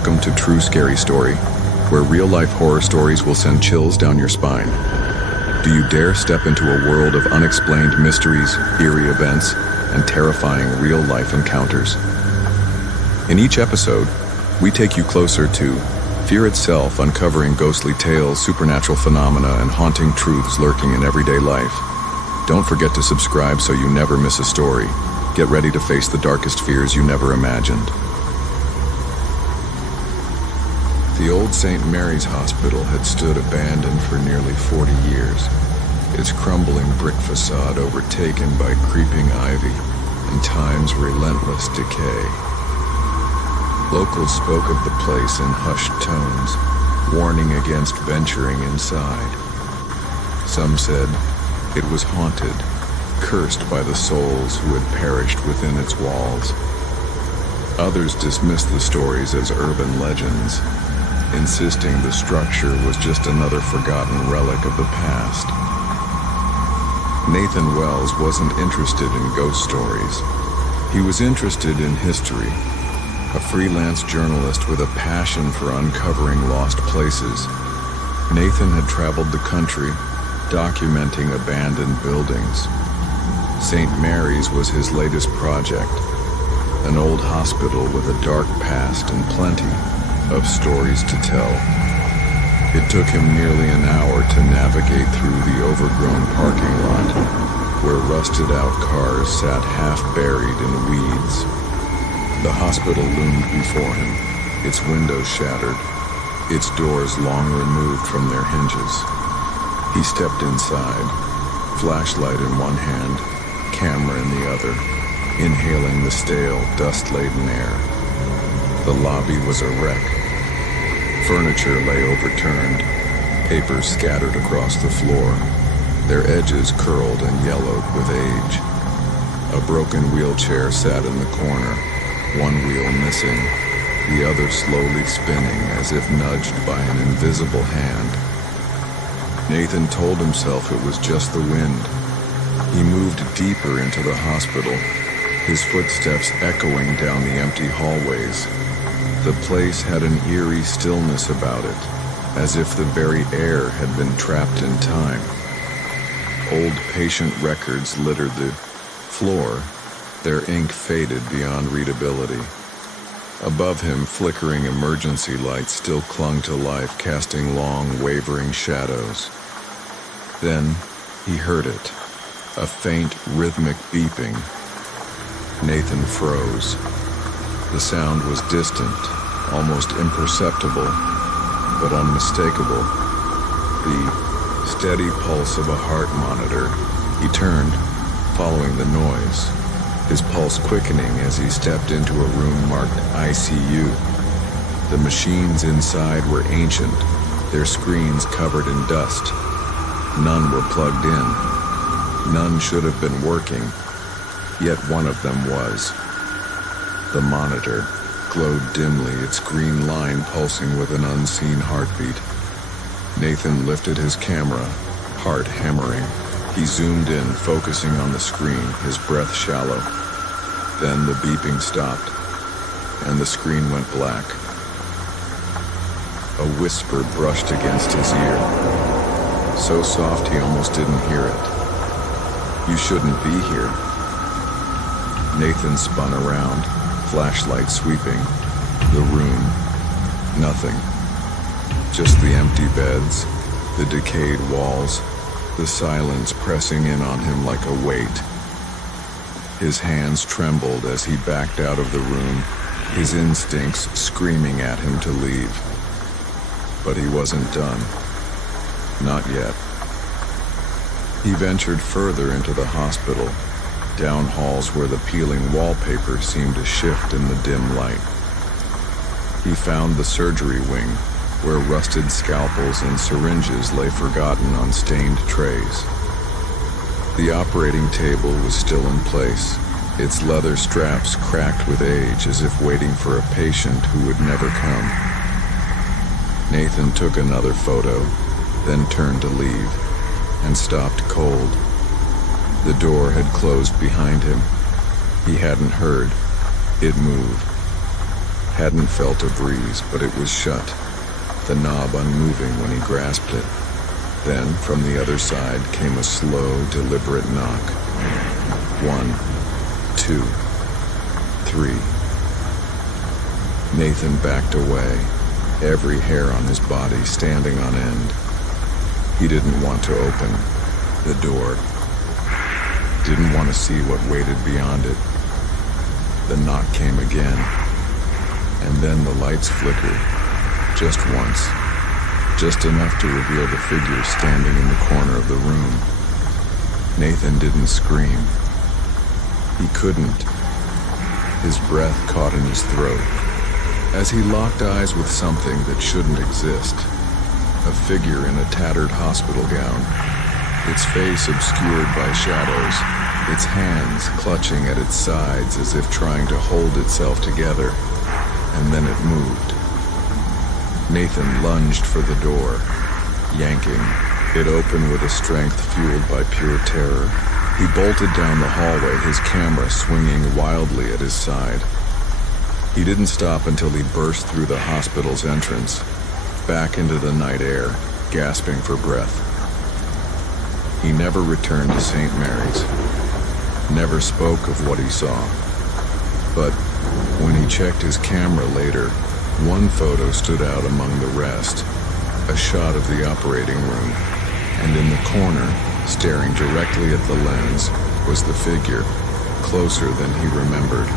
Welcome to True Scary Story, where real-life horror stories will send chills down your spine. Do you dare step into a world of unexplained mysteries, eerie events, and terrifying real-life encounters? In each episode, we take you closer to fear itself, uncovering ghostly tales, supernatural phenomena, and haunting truths lurking in everyday life. Don't forget to subscribe so you never miss a story. Get ready to face the darkest fears you never imagined. The old St. Mary's Hospital had stood abandoned for nearly 40 years, its crumbling brick facade overtaken by creeping ivy and time's relentless decay. Locals spoke of the place in hushed tones, warning against venturing inside. Some said it was haunted, cursed by the souls who had perished within its walls. Others dismissed the stories as urban legends, insisting the structure was just another forgotten relic of the past. Nathan Wells wasn't interested in ghost stories. He was interested in history, a freelance journalist with a passion for uncovering lost places. Nathan had traveled the country, documenting abandoned buildings. St. Mary's was his latest project, an old hospital with a dark past and plenty of stories to tell. It took him nearly an hour to navigate through the overgrown parking lot, where rusted-out cars sat half-buried in weeds. The hospital loomed before him, its windows shattered, its doors long removed from their hinges. He stepped inside, flashlight in one hand, camera in the other, inhaling the stale, dust-laden air. The lobby was a wreck. Furniture lay overturned, papers scattered across the floor, their edges curled and yellowed with age. A broken wheelchair sat in the corner, one wheel missing, the other slowly spinning as if nudged by an invisible hand. Nathan told himself it was just the wind. He moved deeper into the hospital, his footsteps echoing down the empty hallways. The place had an eerie stillness about it, as if the very air had been trapped in time. Old patient records littered the floor, their ink faded beyond readability. Above him, flickering emergency lights still clung to life, casting long, wavering shadows. Then he heard it, a faint, rhythmic beeping. Nathan froze. The sound was distant, almost imperceptible, but unmistakable. The steady pulse of a heart monitor. He turned, following the noise, his pulse quickening as he stepped into a room marked ICU. The machines inside were ancient, their screens covered in dust. None were plugged in. None should have been working, yet one of them was. The monitor glowed dimly, its green line pulsing with an unseen heartbeat. Nathan lifted his camera, heart hammering. He zoomed in, focusing on the screen, his breath shallow. Then the beeping stopped, and the screen went black. A whisper brushed against his ear, so soft he almost didn't hear it. "You shouldn't be here." Nathan spun around, flashlight sweeping. The room. Nothing. Just the empty beds, the decayed walls, the silence pressing in on him like a weight. His hands trembled as he backed out of the room, his instincts screaming at him to leave. But he wasn't done. Not yet. He ventured further into the hospital, down halls where the peeling wallpaper seemed to shift in the dim light. He found the surgery wing, where rusted scalpels and syringes lay forgotten on stained trays. The operating table was still in place, its leather straps cracked with age as if waiting for a patient who would never come. Nathan took another photo, then turned to leave, and stopped cold. The door had closed behind him. He hadn't heard. It moved. Hadn't felt a breeze, but it was shut, the knob unmoving when he grasped it. Then, from the other side, came a slow, deliberate knock. 1, 2, 3. Nathan backed away, every hair on his body standing on end. He didn't want to open the door. Didn't want to see what waited beyond it. The knock came again, and then the lights flickered, just once, just enough to reveal the figure standing in the corner of the room. Nathan didn't scream. He couldn't. His breath caught in his throat as he locked eyes with something that shouldn't exist. A figure in a tattered hospital gown, its face obscured by shadows, its hands clutching at its sides as if trying to hold itself together, and then it moved. Nathan lunged for the door, yanking. It opened with a strength fueled by pure terror. He bolted down the hallway, his camera swinging wildly at his side. He didn't stop until he burst through the hospital's entrance, back into the night air, gasping for breath. He never returned to St. Mary's, never spoke of what he saw. But when he checked his camera later, one photo stood out among the rest, a shot of the operating room, and in the corner, staring directly at the lens, was the figure, closer than he remembered.